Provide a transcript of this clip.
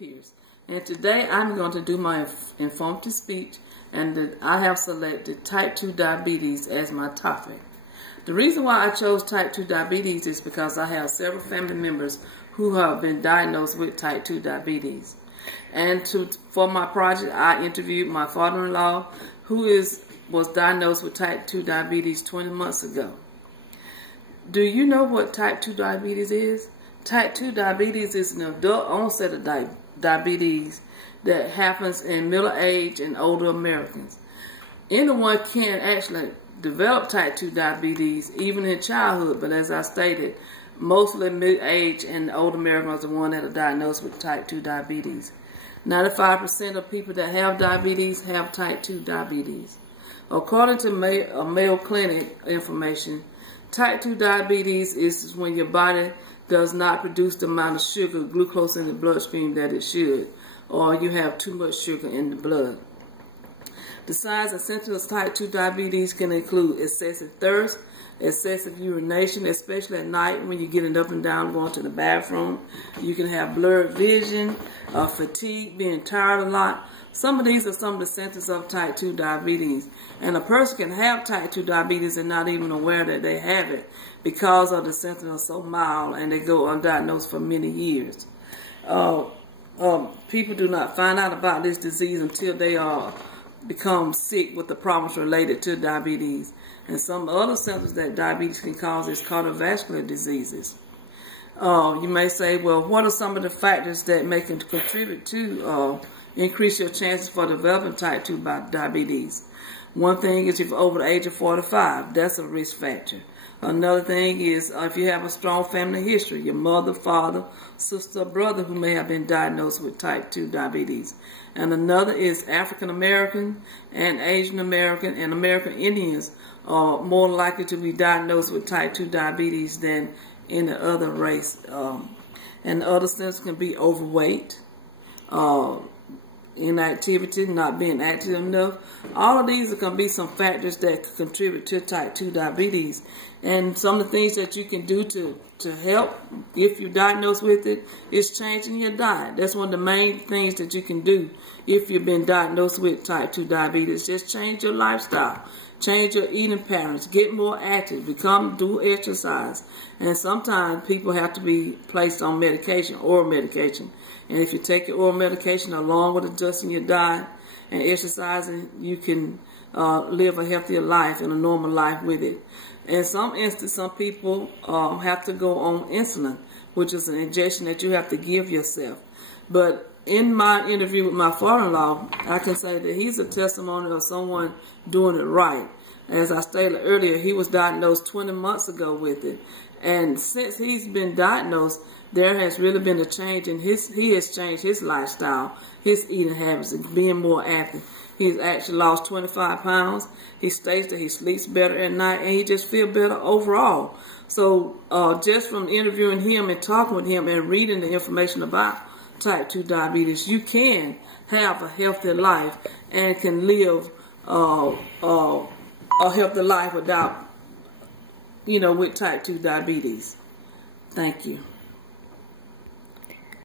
Pierce, and today I'm going to do my informative speech, and I have selected type 2 diabetes as my topic. The reason why I chose type 2 diabetes is because I have several family members who have been diagnosed with type 2 diabetes. And for my project, I interviewed my father-in-law who was diagnosed with type 2 diabetes 20 months ago. Do you know what type 2 diabetes is? Type 2 diabetes is an adult onset of diabetes that happens in middle-aged and older Americans. Anyone can actually develop type 2 diabetes even in childhood, but as I stated, mostly mid-aged and older Americans are the ones that are diagnosed with type 2 diabetes. 95% of people that have diabetes have type 2 diabetes. According to Mayo Clinic information, type 2 diabetes is when your body does not produce the amount of sugar, glucose in the bloodstream that it should, or you have too much sugar in the blood. The signs and symptoms of type 2 diabetes can include excessive thirst, excessive urination, especially at night when you're getting up and down going to the bathroom. You can have blurred vision, fatigue, being tired a lot. Some of these are some of the symptoms of type 2 diabetes. And a person can have type 2 diabetes and not even aware that they have it because of the symptoms are so mild and they go undiagnosed for many years. People do not find out about this disease until they become sick with the problems related to diabetes. And some other symptoms that diabetes can cause is cardiovascular diseases. You may say, well, what are some of the factors that may contribute to increase your chances for developing type 2 diabetes? One thing is if you're over the age of 45, that's a risk factor. Another thing is if you have a strong family history, your mother, father, sister, brother who may have been diagnosed with type 2 diabetes. And another is African American and Asian American and American Indians are more likely to be diagnosed with type 2 diabetes than any other race. And other symptoms can be overweight, inactivity, not being active enough. All of these are going to be some factors that could contribute to type 2 diabetes. And some of the things that you can do to help if you're diagnosed with it is changing your diet. That's one of the main things that you can do if you've been diagnosed with type 2 diabetes. Just change your lifestyle. Change your eating patterns. Get more active. Do exercise. And sometimes people have to be placed on medication, oral medication. And if you take your oral medication along with adjusting your diet and exercising, you can live a healthier life and a normal life with it. In some instances, some people have to go on insulin, which is an injection that you have to give yourself. But in my interview with my father-in-law, I can say that he's a testimony of someone doing it right. As I stated earlier, he was diagnosed 20 months ago with it. And since he's been diagnosed, there has really been a change in he has changed his lifestyle, his eating habits, and being more active. He's actually lost 25 pounds. He states that he sleeps better at night, and he just feels better overall. So just from interviewing him and talking with him and reading the information about type 2 diabetes, you can have a healthy life and can live a healthy life without, with type 2 diabetes. Thank you.